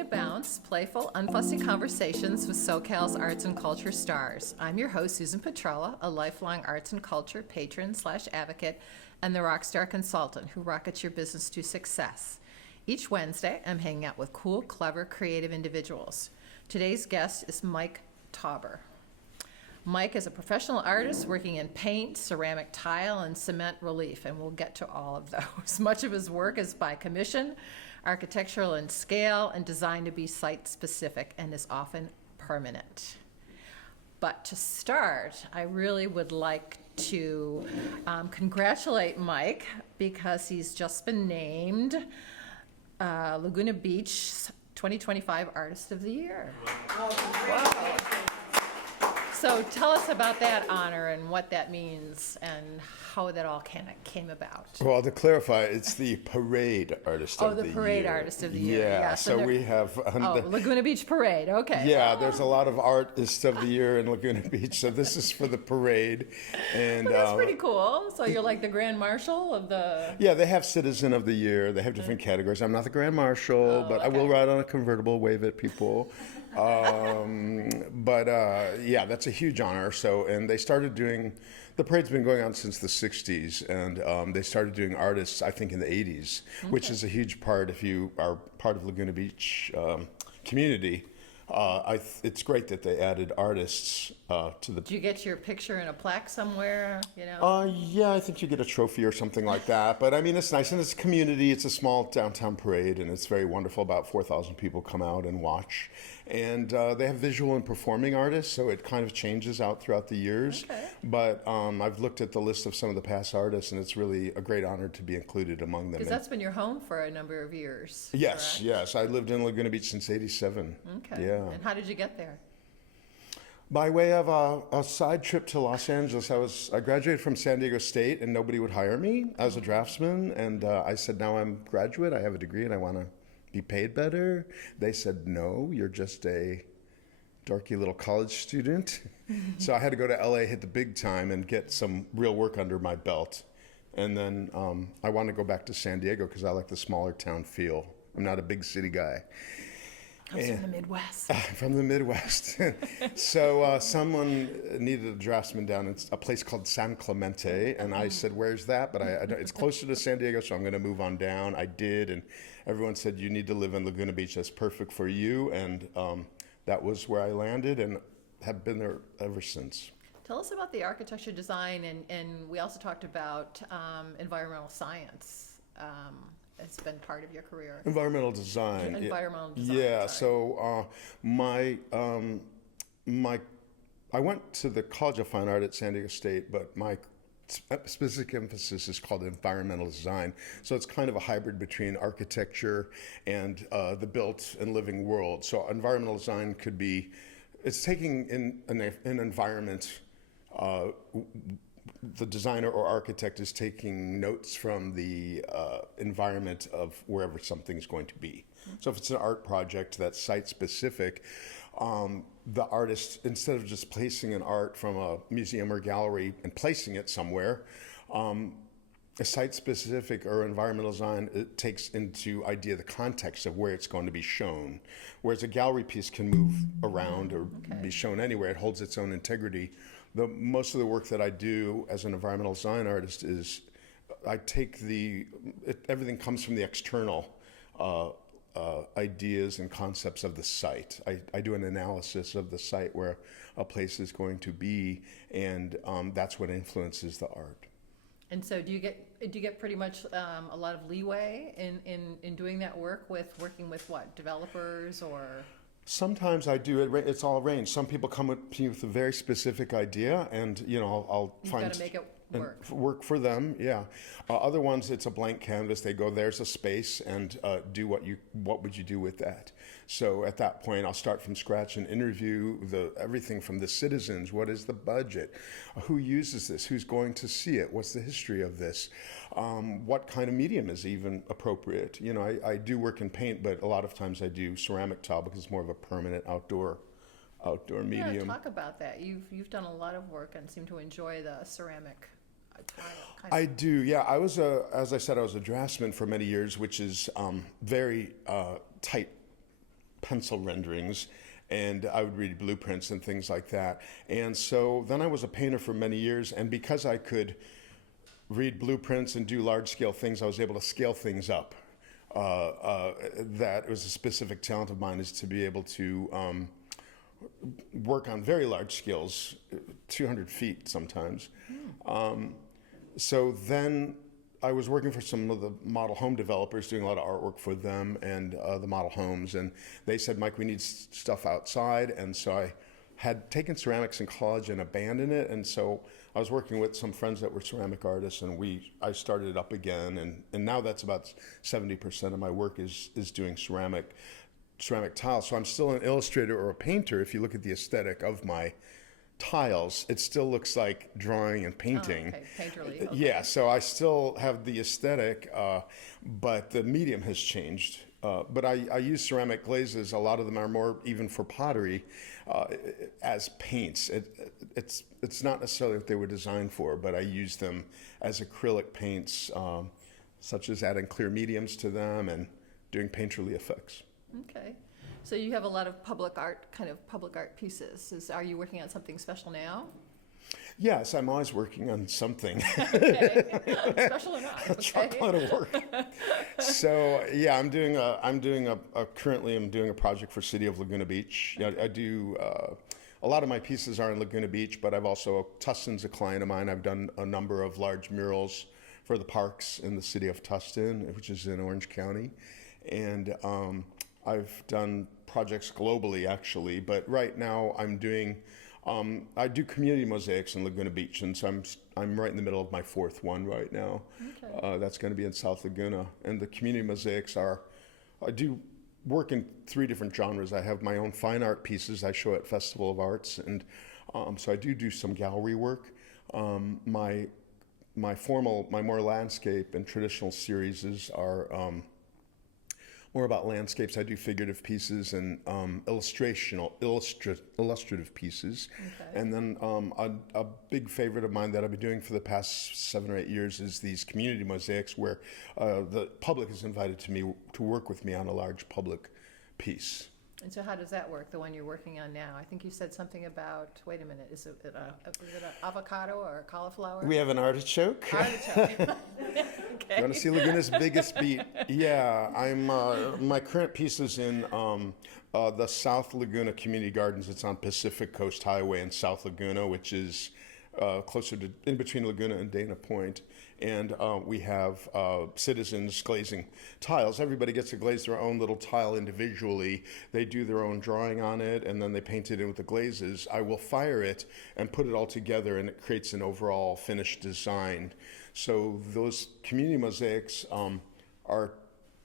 Laguna Bounce, playful, unfussy conversations with SoCal's arts and culture stars. I'm your host, Susan Petrella, a lifelong arts and culture patron/advocate and the rockstar consultant who rockets your business to success. Each Wednesday, I'm hanging out with cool, clever, creative individuals. Today's guest is Mike Tauber. Mike is a professional artist working in paint, ceramic tile, and cement relief, and we'll get to all of those. Much of his work is by commission, architectural in scale, and designed to be site-specific, and is often permanent. But to start, I really would like to congratulate Mike because he's just been named Laguna Beach's 2025 Artist of the Year. Wow. So tell us about that honor and what that means and how that all kind of came about. Well, to clarify, it's the Parade Artist of the Year. Oh, the Parade Artist of the Year. Yeah, so we have... Laguna Beach Parade, okay. Yeah, there's a lot of Artists of the Year in Laguna Beach, so this is for the Parade. And well, that's pretty cool. So you're like the Grand Marshal of the... Yeah, they have Citizen of the Year. They have different categories. I'm not the Grand Marshal, but I will ride on a convertible, wave at people. Yeah, that's a huge honor. So, and they started doing, the parade's been going on since the 60s, and they started doing artists, I think, in the 80s, which is a huge part if you are part of Laguna Beach community. It's great that they added artists to the... Do you get your picture in a plaque somewhere, you know? Yeah, I think you get a trophy or something like that. But I mean, it's nice, and it's a community. It's a small downtown parade, and it's very wonderful. About 4,000 people come out and watch. And they have visual and performing artists, so it kind of changes out throughout the years. Okay. But I've looked at the list of some of the past artists, and it's really a great honor to be included among them. Because that's been your home for a number of years. Yes, correct? yes. I lived in Laguna Beach since '87. Okay. Yeah. And how did you get there? By way of a side trip to Los Angeles, I graduated from San Diego State, and nobody would hire me as a draftsman. And I said, now I'm a graduate, I have a degree, and I want to be paid better. They said, no, you're just a dorky little college student. So I had to go to LA, hit the big time, and get some real work under my belt. And then I wanted to go back to San Diego because I like the smaller town feel. I'm not a big city guy. I'm from the Midwest. From the Midwest. So someone needed a draftsman down in a place called San Clemente, and I said, where's that? But it's closer to San Diego, so I'm going to move on down. I did, and everyone said, you need to live in Laguna Beach. That's perfect for you, and that was where I landed and have been there ever since. Tell us about the architecture design, and we also talked about environmental science. It's been part of your career. Environmental design. Environmental design. Yeah. Sorry. So I went to the College of Fine Art at San Diego State, but my specific emphasis is called environmental design. So it's kind of a hybrid between architecture and the built and living world. So environmental design could be, it's taking in an environment. The designer or architect is taking notes from the environment of wherever something's going to be. So if it's an art project that's site-specific, the artist, instead of just placing an art from a museum or gallery and placing it somewhere, a site-specific or environmental design, it takes into idea the context of where it's going to be shown. Whereas a gallery piece can move around or be shown anywhere. It holds its own integrity. Most of the work that I do as an environmental design artist is I take everything comes from the external ideas and concepts of the site. I do an analysis of the site where a place is going to be, and that's what influences the art. And so do you get pretty much a lot of leeway in doing that work working with what, developers or? Sometimes I do. It's all range. Some people come with me with a very specific idea, and I'll find. You've got to make it work for them. Yeah. Other ones, it's a blank canvas. They go, there's a space, and do what would you do with that? So at that point, I'll start from scratch and interview everything from the citizens. What is the budget? Who uses this? Who's going to see it? What's the history of this? What kind of medium is even appropriate? I do work in paint, but a lot of times I do ceramic tile because it's more of a permanent outdoor medium. Yeah, talk about that. You've done a lot of work and seem to enjoy the ceramic tile. I do, yeah. As I said, I was a draftsman for many years, which is very tight pencil renderings, and I would read blueprints and things like that. And so then I was a painter for many years, and because I could read blueprints and do large-scale things, I was able to scale things up. That was a specific talent of mine, is to be able to work on very large scales, 200 feet sometimes. So then I was working for some of the model home developers, doing a lot of artwork for them and the model homes. And they said, Mike, we need stuff outside. And so I had taken ceramics in college and abandoned it. And so I was working with some friends that were ceramic artists, and I started it up again. And now that's about 70% of my work is doing ceramic tiles. So I'm still an illustrator or a painter. If you look at the aesthetic of my tiles, it still looks like drawing and painting. Oh, okay. Painterly. Okay. Yeah, so I still have the aesthetic, but the medium has changed. But I use ceramic glazes. A lot of them are more even for pottery as paints. It's not necessarily what they were designed for, but I use them as acrylic paints, such as adding clear mediums to them and doing painterly effects. Okay. So you have a lot of public art pieces. Are you working on something special now? Yes, I'm always working on something. Okay. Special or not? Okay. Chocolate of work. So yeah, currently I'm doing a project for City of Laguna Beach. Yeah, I do. A lot of my pieces are in Laguna Beach, but Tustin's a client of mine. I've done a number of large murals for the parks in the city of Tustin, which is in Orange County, and I've done projects globally, actually, but right now I do community mosaics in Laguna Beach, and so I'm right in the middle of my fourth one right now. Okay. That's going to be in South Laguna, and the community mosaics I do work in 3 different genres. I have my own fine art pieces I show at Festival of Arts, and so I do some gallery work. My more landscape and traditional series are more about landscapes. I do figurative pieces and illustrative pieces. Okay. And then a big favorite of mine that I've been doing for the past 7 or 8 years is these community mosaics, where the public is invited to work with me on a large public piece. And so how does that work, the one you're working on now? I think you said something about, wait a minute, is it an avocado or a cauliflower? We have an artichoke. Artichoke. Okay. You want to see Laguna's biggest beet? Yeah, my current piece is in the South Laguna Community Gardens. It's on Pacific Coast Highway in South Laguna, which is closer to in between Laguna and Dana Point. And we have citizens glazing tiles. Everybody gets to glaze their own little tile individually. They do their own drawing on it, and then they paint it in with the glazes. I will fire it and put it all together, and it creates an overall finished design. So those community mosaics are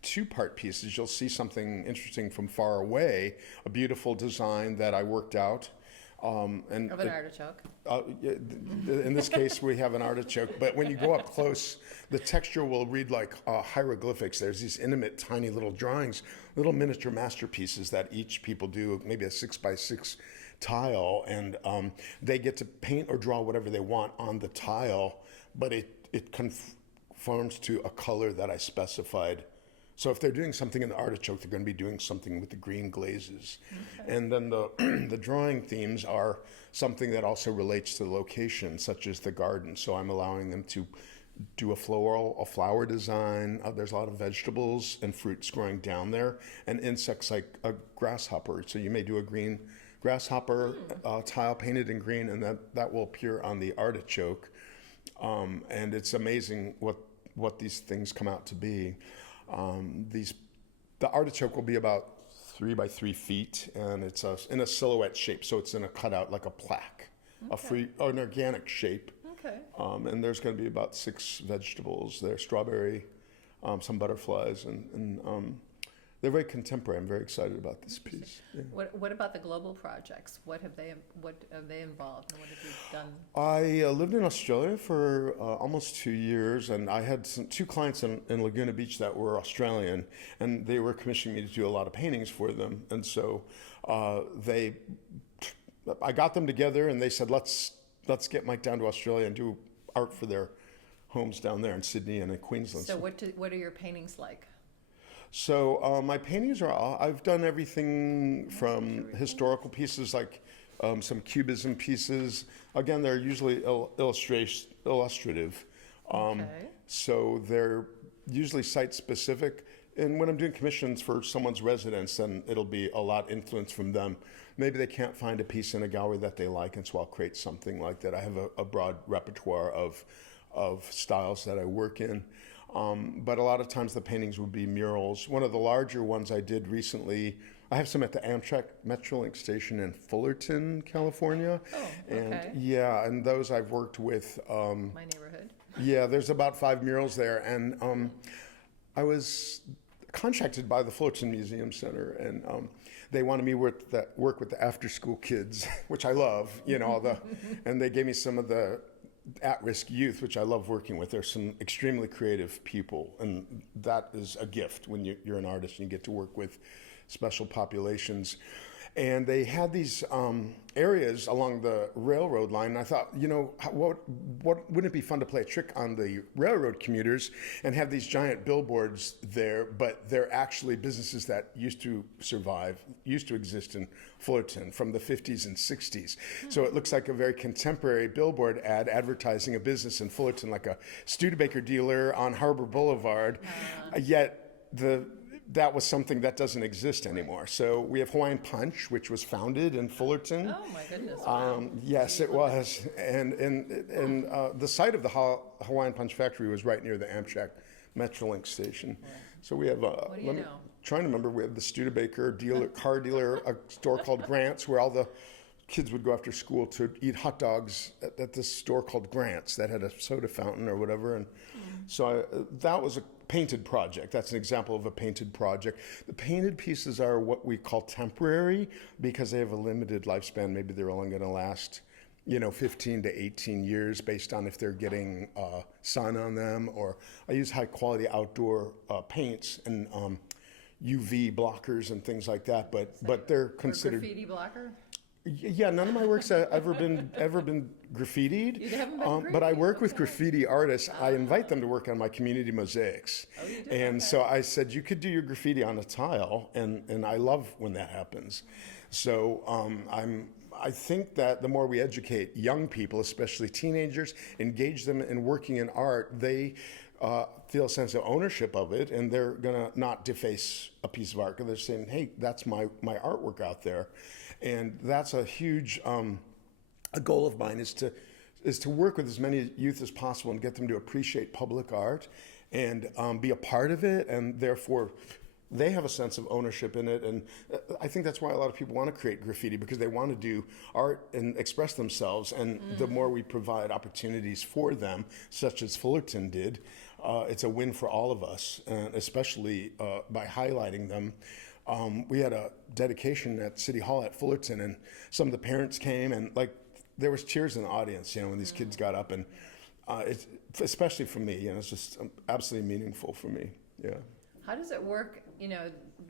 2-part pieces. You'll see something interesting from far away, a beautiful design that I worked out. Of an artichoke. In this case, we have an artichoke, but when you go up close, the texture will read like hieroglyphics. There's these intimate, tiny little drawings, little miniature masterpieces that each people do, maybe a 6x6 tile, and they get to paint or draw whatever they want on the tile, but it conforms to a color that I specified. So if they're doing something in the artichoke, they're going to be doing something with the green glazes. Okay. And then the drawing themes are something that also relates to the location, such as the garden. So I'm allowing them to do a flower design. There's a lot of vegetables and fruits growing down there, and insects like a grasshopper. So you may do a green grasshopper tile painted in green, and that will appear on the artichoke. And it's amazing what these things come out to be. The artichoke will be about 3 by 3 feet, and it's in a silhouette shape, so it's in a cutout like a plaque, Okay. An organic shape. Okay. And there's going to be about 6 vegetables there: strawberry, some butterflies, and they're very contemporary. I'm very excited about this piece. Yeah. What about the global projects? What have they involved, and what have you done? I lived in Australia for almost 2 years, and I had 2 clients in Laguna Beach that were Australian, and they were commissioning me to do a lot of paintings for them. And so I got them together, and they said, let's get Mike down to Australia and do art for their homes down there in Sydney and in Queensland. So what are your paintings like? So my paintings are all, I've done everything from historical pieces like some cubism pieces. Again, they're usually illustrative. Okay. So they're usually site specific. And when I'm doing commissions for someone's residence, then it'll be a lot influenced from them. Maybe they can't find a piece in a gallery that they like, and so I'll create something like that. I have a broad repertoire of styles that I work in. But a lot of times the paintings would be murals. One of the larger ones I did recently, I have some at the Amtrak Metrolink station in Fullerton, California. Oh, And okay. yeah, and those I've worked with. My neighborhood. Yeah, there's about 5 murals there. And I was contracted by the Fullerton Museum Center, and they wanted me work with the after-school kids, which I love, and they gave me some of the at-risk youth, which I love working with. There's some extremely creative people, and that is a gift when you're an artist and you get to work with special populations. And they had these areas along the railroad line. And I thought, what wouldn't it be fun to play a trick on the railroad commuters and have these giant billboards there, but they're actually businesses that used to exist in Fullerton from the 50s and 60s. So it looks like a very contemporary billboard ad advertising a business in Fullerton, like a Studebaker dealer on Harbor Boulevard. Yet that was something that doesn't exist anymore. So we have Hawaiian Punch, which was founded in Fullerton. Oh my goodness. Wow. Yes, it was. And the site of the Hawaiian Punch factory was right near the Amtrak Metrolink station. So we have, What do you know? trying to remember, we have the Studebaker car dealer, a store called Grant's, where all the kids would go after school to eat hot dogs at this store called Grant's that had a soda fountain or whatever. And so that was a painted project. That's an example of a painted project. The painted pieces are what we call temporary because they have a limited lifespan. Maybe they're only going to last 15 to 18 years based on if they're getting sun on them, or I use high quality outdoor paints and UV blockers and things like that, but they're considered Graffiti blocker? Yeah, none of my works have ever been graffitied. You haven't been but I graffitied, work with okay. graffiti artists. I invite them to work on my community mosaics. Oh, you do? And Okay. so I said, you could do your graffiti on a tile, and I love when that happens. So I think that the more we educate young people, especially teenagers, engage them in working in art, they feel a sense of ownership of it, and they're gonna not deface a piece of art because they're saying, hey, that's my artwork out there. And that's a huge a goal of mine is to work with as many youth as possible and get them to appreciate public art and be a part of it, and therefore they have a sense of ownership in it. And I think that's why a lot of people want to create graffiti, because they want to do art and express themselves. And the more we provide opportunities for them, such as Fullerton did, it's a win for all of us, and especially by highlighting them. We had a dedication at City Hall at Fullerton, and some of the parents came, and there was cheers in the audience, when these kids got up, and it's especially for me, it's just absolutely meaningful for me. Yeah. How does it work,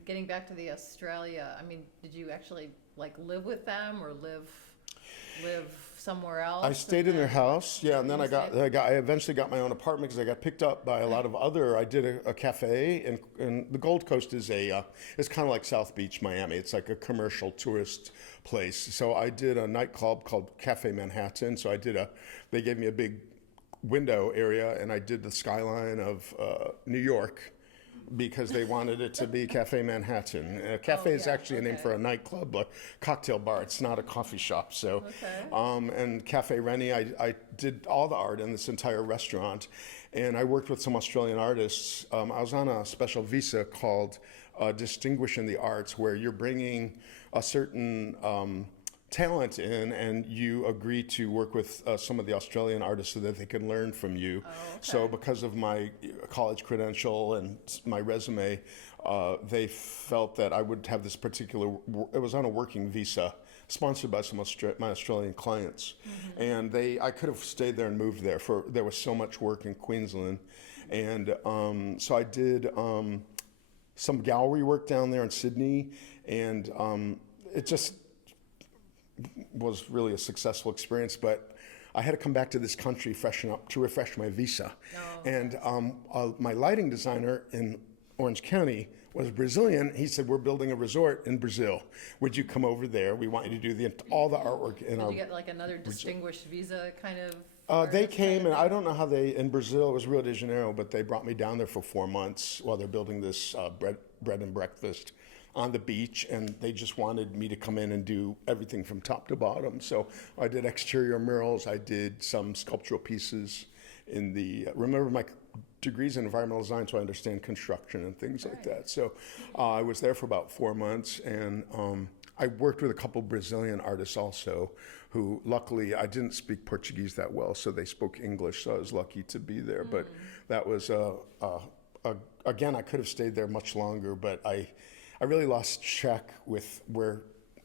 getting back to the Australia? I mean, did you actually live with them or live somewhere else? I stayed in their house, and then I eventually got my own apartment because I got picked up by a lot of other. I did a cafe, and the Gold Coast is it's kind of like South Beach, Miami. It's like a commercial tourist place. So I did a nightclub called Cafe Manhattan. So they gave me a big window area, and I did the skyline of New York, because they wanted it to be Cafe Manhattan. Cafe is actually a name for a nightclub, a cocktail bar. It's not a coffee shop. So, and Cafe Rennie, I did all the art in this entire restaurant, and I worked with some Australian artists. I was on a special visa called Distinguish in the Arts, where you're bringing a certain talent in, and you agree to work with some of the Australian artists so that they can learn from you. Oh, okay. So because of my college credential and my resume, they felt that I would have this particular, it was on a working visa, sponsored by some my Australian clients. And I could have stayed there and moved there, there was so much work in Queensland. And so I did some gallery work down there in Sydney, and it just was really a successful experience, but I had to come back to this country to refresh my visa. Oh, and my lighting designer in Orange County was Brazilian. He said, "We're building a resort in Brazil. Would you come over there? We want you to do all the artwork in our." Did you get like another distinguished visa kind of? They artist came, kind and of I don't know how in Brazil, it was Rio de Janeiro, but they brought me down there for 4 months while they're building this bread and breakfast on the beach, and they just wanted me to come in and do everything from top to bottom. So I did exterior murals, I did some sculptural pieces in remember my degrees in environmental design, so I understand construction and things like that. So I was there for about 4 months, and I worked with a couple Brazilian artists also, who luckily I didn't speak Portuguese that well, so they spoke English, so I was lucky to be there. But that was again, I could have stayed there much longer, but I really lost track with where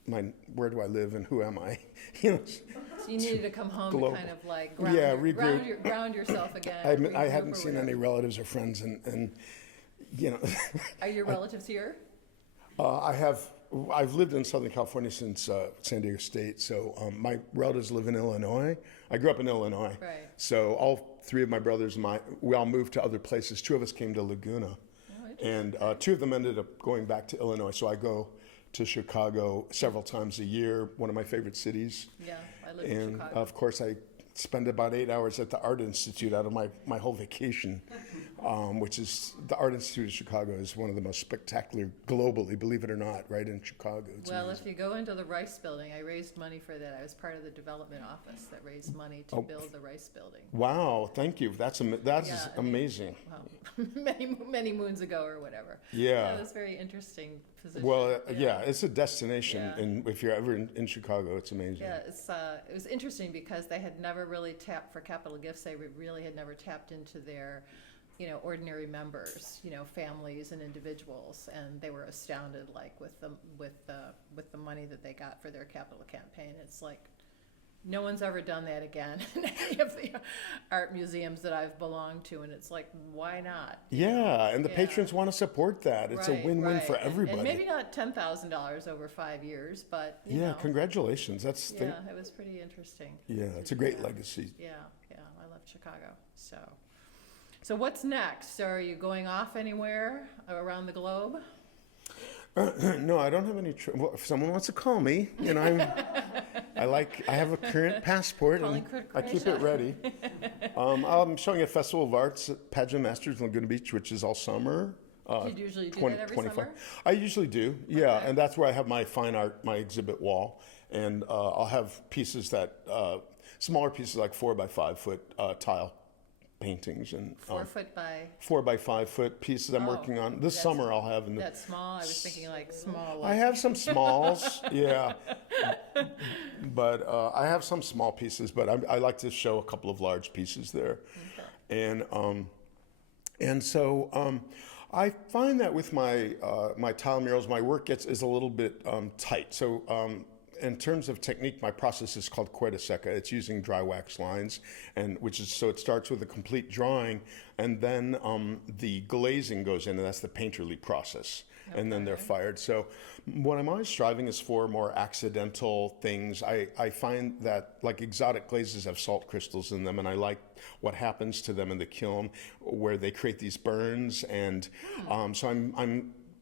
do I live and who am I? So you needed to come home to kind of like ground yourself again. I hadn't seen any relatives or friends, and Are your relatives here? I've lived in Southern California since San Diego State, so my relatives live in Illinois. I grew up in Illinois. Right. So all three of my brothers we all moved to other places. Two of us came to Laguna, and two of them ended up going back to Illinois. So I go to Chicago several times a year, one of my favorite cities. Yeah, I live in Chicago. And of course, I spend about 8 hours at the Art Institute out of my whole vacation, which is the Art Institute of Chicago is one of the most spectacular globally, believe it or not, right in Chicago. It's well, amazing. if you go into the Rice Building, I raised money for that. I was part of the development office that raised money to build the Rice Building. Wow, thank you. That's amazing. Well, many moons ago or whatever. Yeah. It was a very interesting position. Well, it's a destination, and if you're ever in Chicago, it's amazing. Yeah, it was interesting because they had never really tapped for capital gifts. They really had never tapped into their, ordinary members, families and individuals, and they were astounded, like with the money that they got for their capital campaign. It's like no one's ever done that again in any of the art museums that I've belonged to, and it's like, why not? Yeah, and the patrons want to support that. It's a win-win for everybody. And maybe not $10,000 over 5 years, but congratulations. It was pretty interesting. Yeah, it's a great legacy. Yeah, I love Chicago. So what's next? Are you going off anywhere around the globe? No, I don't have any. Well, if someone wants to call me, I have a current passport and I keep it ready. I'm showing at Festival of Arts at Pageant Masters in Laguna Beach, which is all summer. Do you usually do that every summer? I usually do, yeah, and that's where I have my fine art, my exhibit wall, and I'll have pieces smaller pieces like 4 by 5 foot tile paintings and 4 foot by 4 by 5 foot pieces I'm working on this summer. I'll have that's small. I was thinking like small. I have some smalls, yeah, but I have some small pieces. But I like to show a couple of large pieces there, and so I find that with my tile murals, my work is a little bit tight. So in terms of technique, my process is called cuerda seca. It's using dry wax lines, so it starts with a complete drawing, and then the glazing goes in, and that's the painterly process. Okay. And then they're fired. So what I'm always striving is for more accidental things. I find that like exotic glazes have salt crystals in them, and I like what happens to them in the kiln where they create these burns, and so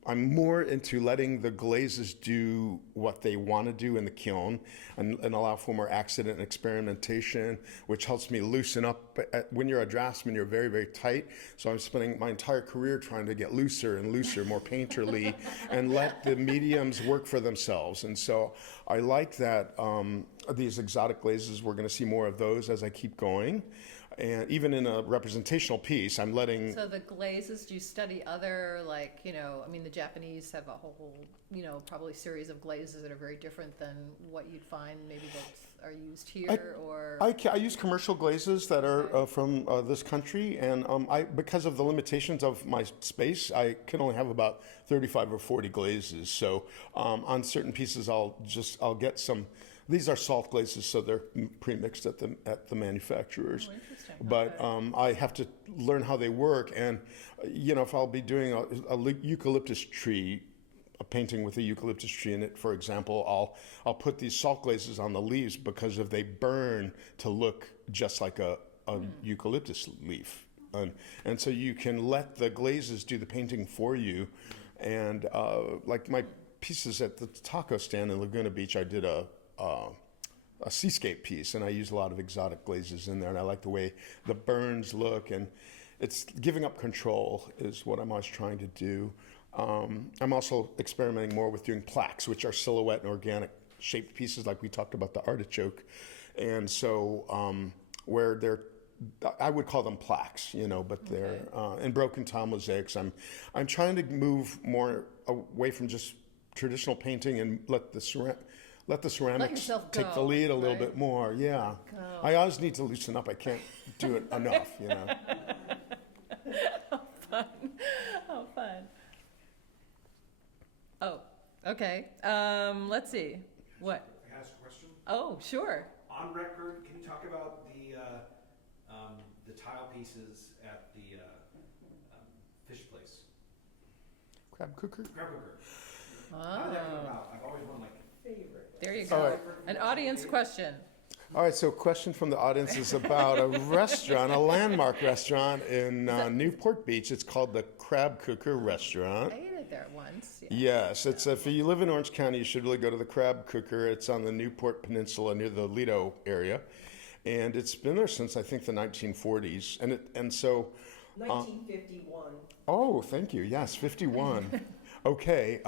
I'm more into letting the glazes do what they want to do in the kiln and allow for more accident and experimentation, which helps me loosen up. When you're a draftsman, you're very, very tight. So I'm spending my entire career trying to get looser and looser, more painterly, and let the mediums work for themselves. And so I like that these exotic glazes, we're going to see more of those as I keep going. And even in a representational piece, I'm letting... So the glazes, do you study other, the Japanese have a whole, probably series of glazes that are very different than what you'd find maybe that are used here, I use commercial glazes that are from this country, and because of the limitations of my space, I can only have about 35 or 40 glazes. So on certain pieces, I'll get some... These are salt glazes, so they're pre-mixed at the manufacturers. Oh, interesting. But I have to learn how they work, and if I'll be doing a eucalyptus tree, a painting with a eucalyptus tree in it, for example, I'll put these salt glazes on the leaves because if they burn to look just like a eucalyptus leaf, and so you can let the glazes do the painting for you. And like my pieces at the taco stand in Laguna Beach, I did a seascape piece, and I use a lot of exotic glazes in there, and I like the way the burns look, and it's giving up control is what I'm always trying to do. I'm also experimenting more with doing plaques, which are silhouette and organic shaped pieces, like we talked about the artichoke, and so where they're, I would call them plaques, but they're in broken tile mosaics. I'm trying to move more away from just traditional painting and let the ceramics yourself take the go, lead a little right? bit more. Yeah, I always need to loosen up. I can't do it enough. How fun. How fun. Oh, okay. Let's see. What? Can I ask a question? Oh, sure. On record, can you talk about the tile pieces at the fish place? Crab cooker. Crab cooker. Oh, How did that come about? I've always wanted favorite. there you All go. right. An audience question. All right, so question from the audience is about a restaurant, a landmark restaurant in Newport Beach. It's called the Crab Cooker Restaurant. I ate it there once. Yeah. Yes, it's if you live in Orange County, you should really go to the Crab Cooker. It's on the Newport Peninsula near the Lido area, and it's been there since I think the 1940s. And so 1951. Oh, thank you. Yes, 51. Okay.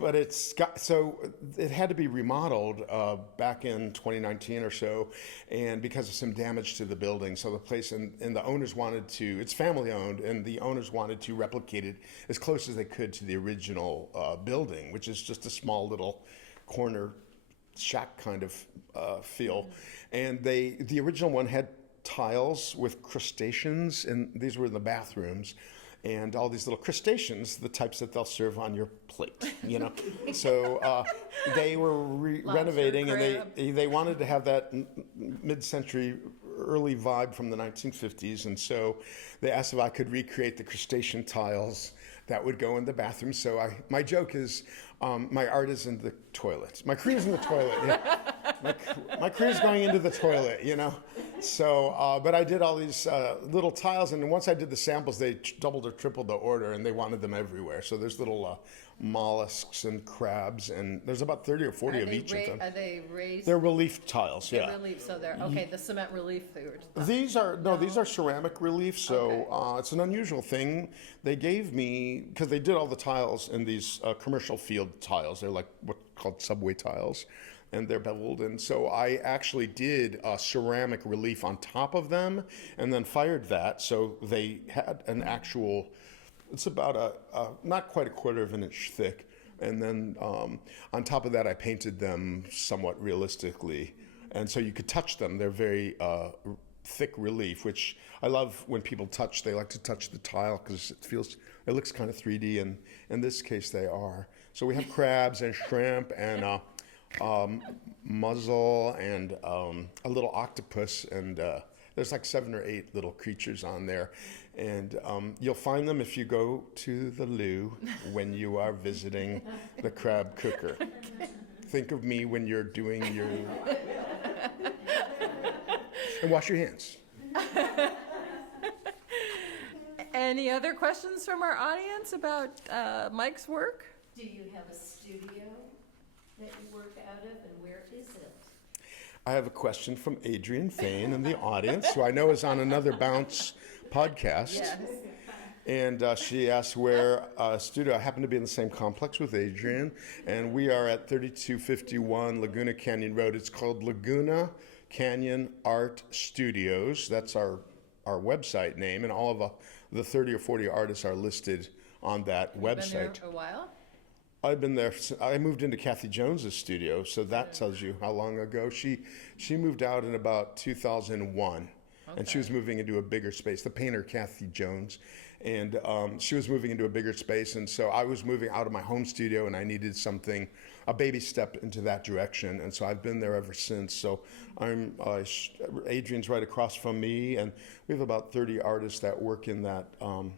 But it's got, so it had to be remodeled back in 2019 or so, and because of some damage to the building. So the place and the owners wanted to, it's family owned, and the owners wanted to replicate it as close as they could to the original building, which is just a small little corner shack kind of feel. And the original one had tiles with crustaceans, and these were in the bathrooms, and all these little crustaceans, the types that they'll serve on your plate, So they were renovating, and they wanted to have that mid-century early vibe from the 1950s, and so they asked if I could recreate the crustacean tiles that would go in the bathroom. So my joke is, my art is in the toilet. My career's in the toilet. Yeah. My career's going into the toilet, So, but I did all these little tiles, and once I did the samples, they doubled or tripled the order, and they wanted them everywhere. So there's little mollusks and crabs, and there's about 30 or 40 of each of them. Are they raised? They're relief tiles, They're yeah. relief, so they're, okay, the cement relief they were These are ceramic relief, so it's an unusual thing. They gave me, because they did all the tiles in these commercial field tiles. They're like what's called subway tiles, and they're beveled. And so I actually did ceramic relief on top of them, and then fired that. So they had an actual, it's about not quite a quarter of an inch thick. And then on top of that, I painted them somewhat realistically. And so you could touch them. They're very thick relief, which I love when people touch. They like to touch the tile because it looks kind of 3D, and in this case they are. So we have crabs and shrimp and mussel and a little octopus, and there's like 7 or 8 little creatures on there. And you'll find them if you go to the loo when you are visiting the Crab Cooker. Okay. Think of me when you're doing your... And wash your hands. Any other questions from our audience about Mike's work? Do you have a studio that you work out of, and where is it? I have a question from Adrienne Fain in the audience, who I know is on another Bounce podcast. Yes. And she asked where studio. I happen to be in the same complex with Adrienne, and we are at 3251 Laguna Canyon Road. It's called Laguna Canyon Art Studios. That's our website name, and all of the 30 or 40 artists are listed on that website. You've been there a while? I've been there. I moved into Kathy Jones's studio, so that tells you how long ago. She moved out in about 2001, and she was moving into a bigger space. The painter Kathy Jones, and she was moving into a bigger space, and so I was moving out of my home studio, and I needed something, a baby step into that direction, and so I've been there ever since. So I'm Adrienne's right across from me, and we have about 30 artists that work in that.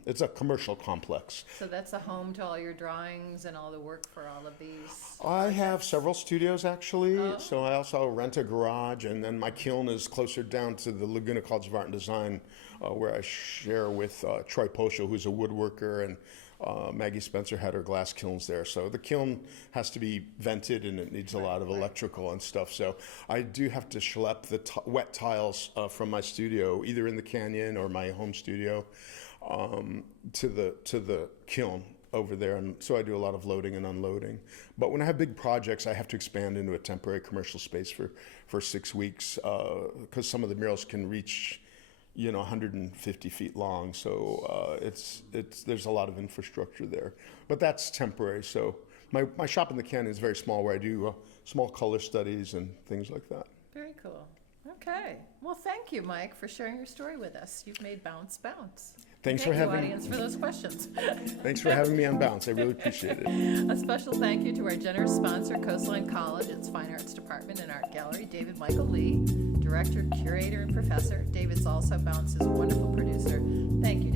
It's a commercial complex. So that's a home to all your drawings and all the work for all of these? I have several studios, actually. So I also rent a garage, and then my kiln is closer down to the Laguna College of Art and Design, where I share with Troy Poschel, who's a woodworker, and Maggie Spencer had her glass kilns there. So the kiln has to be vented and it needs a lot of electrical and stuff. So I do have to schlep the wet tiles from my studio, either in the canyon or my home studio, to the kiln over there. And so I do a lot of loading and unloading. But when I have big projects, I have to expand into a temporary commercial space for 6 weeks because some of the murals can reach 150 feet long, so there's a lot of infrastructure there, but that's temporary. So my shop in the canyon is very small, where I do small color studies and things like that. Very cool. Okay. Well, thank you, Mike, for sharing your story with us. You've made Bounce bounce. Thanks Thank for you, having audience, for those questions. Thanks for having me on Bounce. I really appreciate it. A special thank you to our generous sponsor, Coastline College, its Fine Arts Department and Art Gallery, David Michael Lee, director, curator, and professor. David's also Bounce's wonderful producer. Thank you,